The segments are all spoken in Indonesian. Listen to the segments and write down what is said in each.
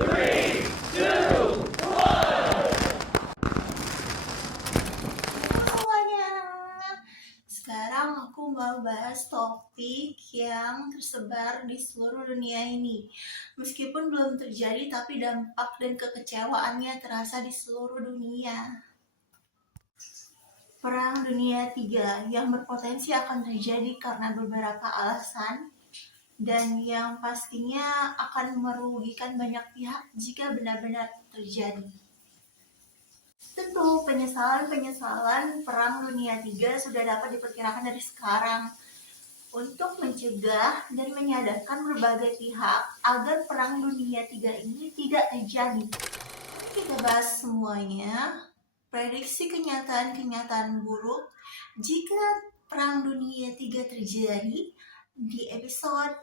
Three, two, Semuanya. Sekarang aku mau bahas topik yang tersebar di seluruh dunia ini. Meskipun belum terjadi, tapi dampak dan kekecewaannya terasa di seluruh dunia. Perang Dunia III yang berpotensi akan terjadi karena beberapa alasan dan yang pastinya akan merugikan banyak pihak jika benar-benar terjadi. Tentu penyesalan Perang Dunia III sudah dapat diperkirakan dari sekarang untuk mencegah dan menyadarkan berbagai pihak agar Perang Dunia III ini tidak terjadi. Kita bahas semuanya, prediksi kenyataan-kenyataan buruk jika Perang Dunia III terjadi di episode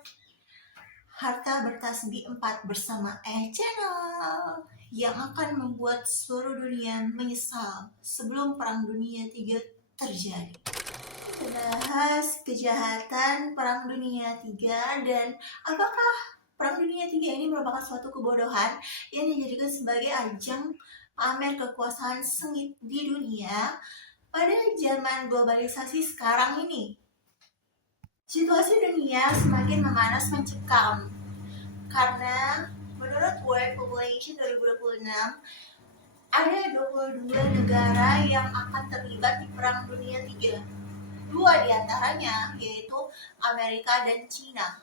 Harta Bertasbih 4 bersama Channel yang akan membuat seluruh dunia menyesal sebelum Perang Dunia III terjadi. Kita bahas kejahatan Perang Dunia III dan apakah Perang Dunia III ini merupakan suatu kebodohan yang dijadikan sebagai ajang pamer kekuasaan sengit di dunia pada zaman globalisasi sekarang ini. Situasi dunia semakin memanas mencekam karena menurut World Population 2026 ada 22 negara yang akan terlibat di Perang Dunia III. Dua diantaranya yaitu Amerika dan Cina.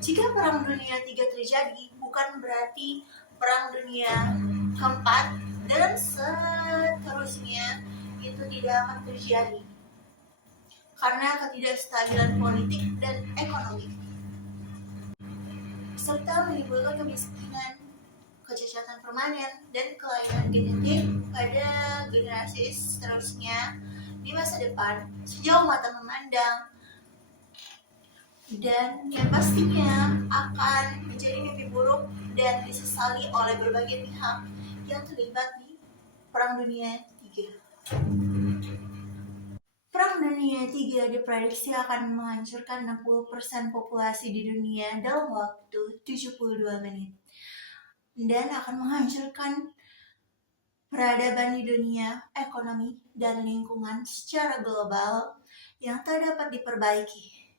Jika Perang Dunia III terjadi, bukan berarti Perang Dunia keempat dan seterusnya itu tidak akan terjadi karena ketidakstabilan politik dan ekonomi serta menimbulkan kemiskinan, kecacatan permanen, dan kelainan genetik pada generasi seterusnya di masa depan sejauh mata memandang, dan yang pastinya akan menjadi mimpi buruk dan disesali oleh berbagai pihak yang terlibat di Perang Dunia III. Perang Dunia III diprediksi akan menghancurkan 60% populasi di dunia dalam waktu 72 menit dan akan menghancurkan peradaban di dunia, ekonomi, dan lingkungan secara global yang tak dapat diperbaiki.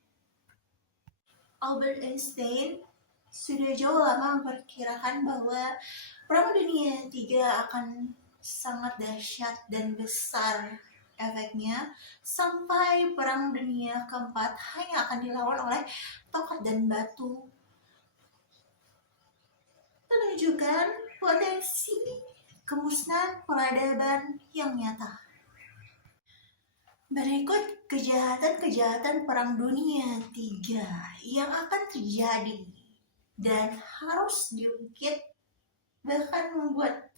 Albert Einstein sudah jauh lama memperkirakan bahwa Perang Dunia III akan sangat dahsyat dan besar efeknya sampai Perang Dunia keempat hanya akan dilawan oleh tongkat dan batu, menunjukkan potensi kemusnahan peradaban yang nyata. Berikut kejahatan-kejahatan Perang Dunia III yang akan terjadi dan harus diungkit, bahkan membuat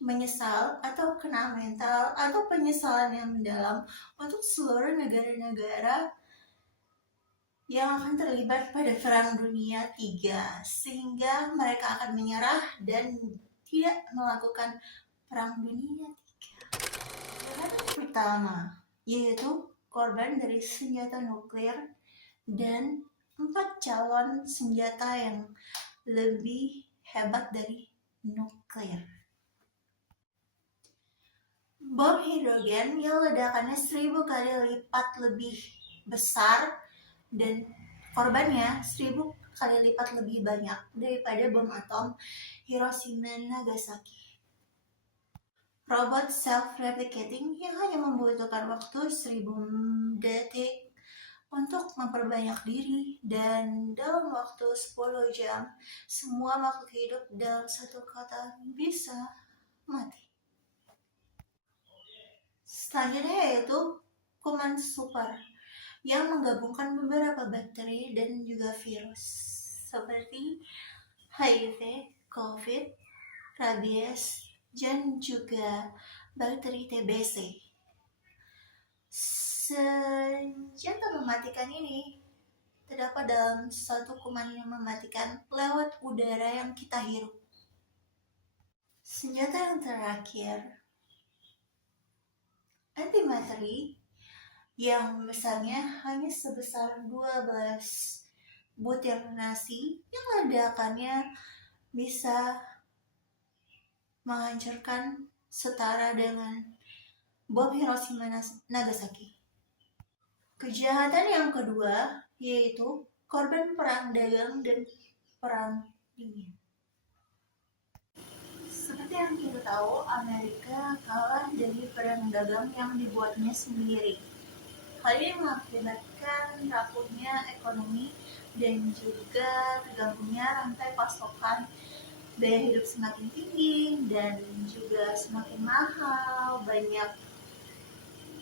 menyesal atau kena mental atau penyesalan yang mendalam untuk seluruh negara-negara yang akan terlibat pada Perang Dunia III, sehingga mereka akan menyerah dan tidak melakukan Perang Dunia III. Kejahatan pertama yaitu korban dari senjata nuklir dan 4 calon senjata yang lebih hebat dari nuklir. Bom hidrogen yang ledakannya 1000 kali lipat lebih besar dan korbannya 1000 kali lipat lebih banyak daripada bom atom Hiroshima Nagasaki. Robot self-replicating yang hanya membutuhkan waktu 1000 detik untuk memperbanyak diri, dan dalam waktu 10 jam semua makhluk hidup dalam satu kota bisa mati. Selanjutnya yaitu kuman super yang menggabungkan beberapa bakteri dan juga virus seperti HIV, COVID, rabies, dan juga bakteri TBC. Senjata mematikan ini terdapat dalam suatu kuman yang mematikan lewat udara yang kita hirup. Senjata yang terakhir, antimateri yang besarnya hanya sebesar 12 butir nasi yang ledakannya bisa menghancurkan setara dengan bom Hiroshima Nagasaki. Kejahatan yang kedua yaitu korban perang dagang dan perang dingin. Seperti yang kita tahu, Amerika kalah dari perang dagang yang dibuatnya sendiri. Hal ini mengakibatkan rapuhnya ekonomi dan juga terganggunya rantai pasokan, biaya hidup semakin tinggi dan juga semakin mahal, banyak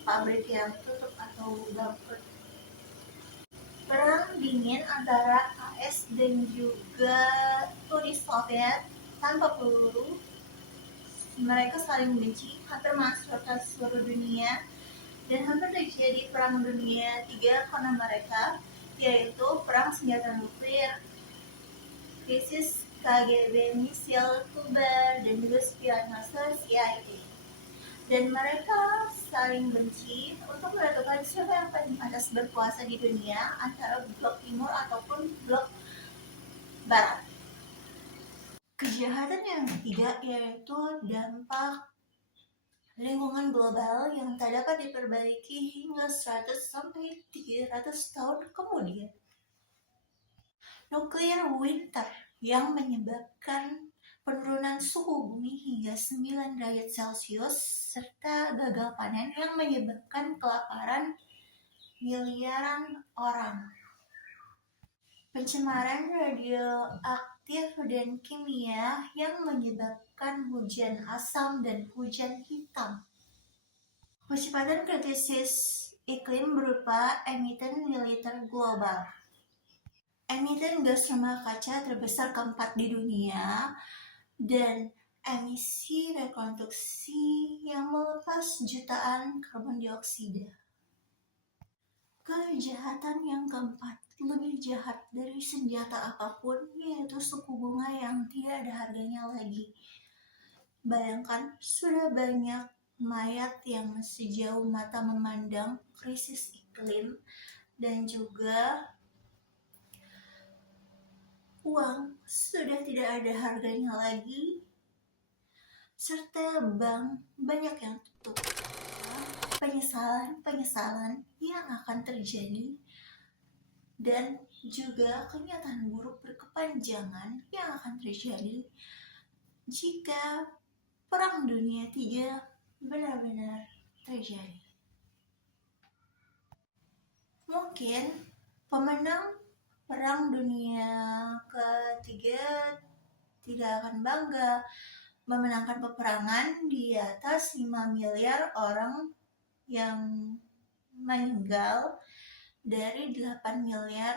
pabrik yang tutup atau bangkrut. Perang dingin antara AS dan juga Uni Soviet tanpa peluru, mereka saling benci, hampir mengancam seluruh dunia, dan hampir terjadi perang dunia III karena mereka, yaitu perang senjata nuklir, krisis KGB, misil Kuba, dan juga spionase CIA. Dan mereka saling benci untuk menentukan siapa yang paling pantas berkuasa di dunia antara blok timur ataupun blok barat. Kejahatan yang ketiga yaitu dampak lingkungan global yang tak dapat diperbaiki hingga 100-300 tahun kemudian. Nuclear winter yang menyebabkan penurunan suhu bumi hingga 9 derajat Celcius, serta gagal panen yang menyebabkan kelaparan miliaran orang. Pencemaran radioaktif dan kimia yang menyebabkan hujan asam dan hujan hitam. Percepatan krisis iklim berupa emiten militer global. Emiten gas rumah kaca terbesar keempat di dunia dan emisi reproduksi yang melepas jutaan karbon dioksida. Kejahatan yang keempat, lebih jahat dari senjata apapun, yaitu suku bunga yang tidak ada harganya lagi. Bayangkan, sudah banyak mayat yang sejauh mata memandang krisis iklim dan juga uang sudah tidak ada harganya lagi, serta bank banyak yang tutup. Penyesalan yang akan terjadi dan juga kenyataan buruk berkepanjangan yang akan terjadi jika Perang Dunia III benar-benar terjadi. Mungkin pemenang Perang Dunia ketiga tidak akan bangga memenangkan peperangan di atas 5 miliar orang yang meninggal dari 8 miliar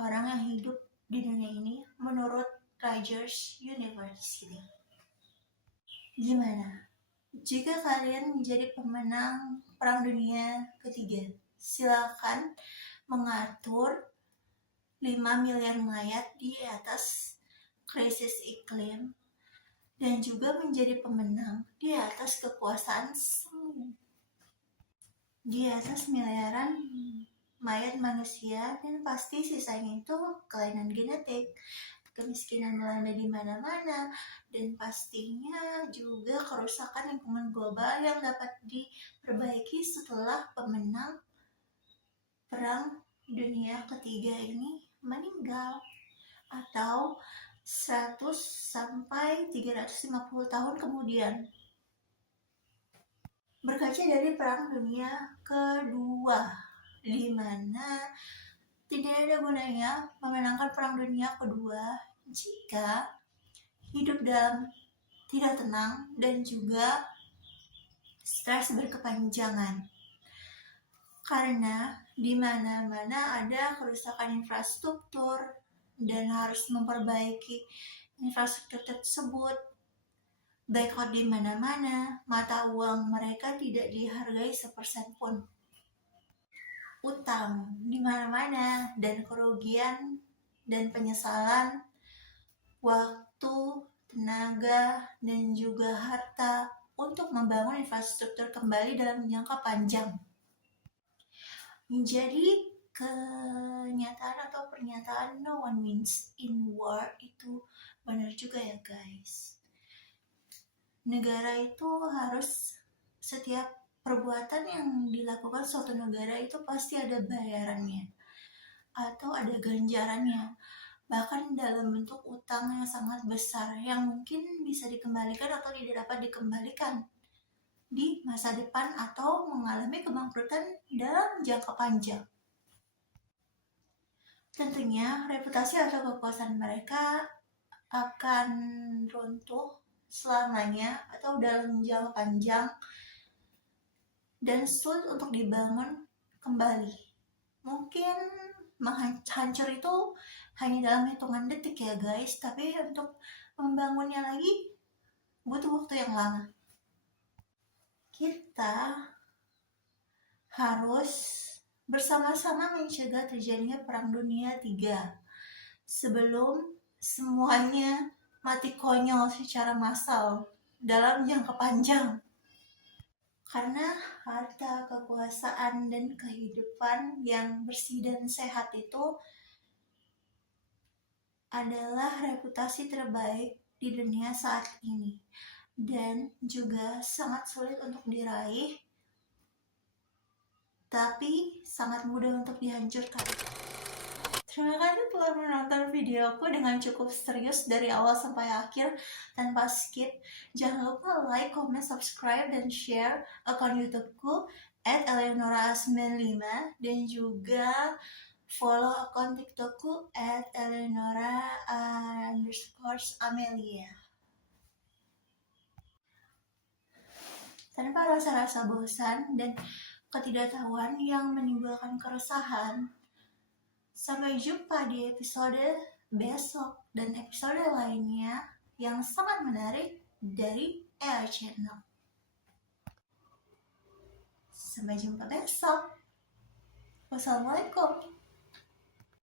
orang yang hidup di dunia ini menurut Rutgers University. Gimana? Jika kalian menjadi pemenang Perang Dunia ketiga, silakan mengatur 5 miliar mayat di atas krisis iklim dan juga menjadi pemenang di atas kekuasaan semu, di atas miliaran mayat manusia, dan pasti sisanya itu kelainan genetik, kemiskinan melanda di mana-mana, dan pastinya juga kerusakan lingkungan global yang dapat diperbaiki setelah pemenang Perang Dunia ketiga ini meninggal atau 100-350 tahun kemudian. Berkaca dari Perang Dunia Kedua, di mana tidak ada gunanya memenangkan Perang Dunia Kedua jika hidup dalam tidak tenang dan juga stres berkepanjangan. Karena di mana-mana ada kerusakan infrastruktur dan harus memperbaiki infrastruktur tersebut. Boykot di mana-mana, mata uang mereka tidak dihargai sepersen pun. Utang di mana-mana dan kerugian dan penyesalan, waktu, tenaga, dan juga harta untuk membangun infrastruktur kembali dalam jangka panjang. Jadi kenyataan atau pernyataan no one wins in war itu benar juga ya guys. Negara itu harus, setiap perbuatan yang dilakukan suatu negara itu pasti ada bayarannya atau ada ganjarannya, bahkan dalam bentuk utang yang sangat besar yang mungkin bisa dikembalikan atau tidak dapat dikembalikan di masa depan atau mengalami kebangkrutan dalam jangka panjang. Tentunya reputasi atau kekuasaan mereka akan runtuh selamanya atau dalam jangka panjang dan sulit untuk dibangun kembali. Mungkin hancur itu hanya dalam hitungan detik ya guys, tapi untuk membangunnya lagi butuh waktu yang lama. Kita harus bersama-sama mencegah terjadinya Perang Dunia III sebelum semuanya mati konyol secara massal dalam jangka panjang. Karena harta, kekuasaan, dan kehidupan yang bersih dan sehat itu adalah reputasi terbaik di dunia saat ini dan juga sangat sulit untuk diraih, tapi sangat mudah untuk dihancurkan. Terima kasih telah menonton videoku dengan cukup serius dari awal sampai akhir tanpa skip. Jangan lupa like, comment, subscribe, dan share akun YouTubeku @eleonora95 dan juga follow akun TikTokku @eleonora_amelia. Tanpa rasa-rasa bosan dan ketidaktahuan yang menimbulkan keresahan, sampai jumpa di episode besok dan episode lainnya yang sangat menarik dari AI Channel. Sampai jumpa besok. Wassalamualaikum.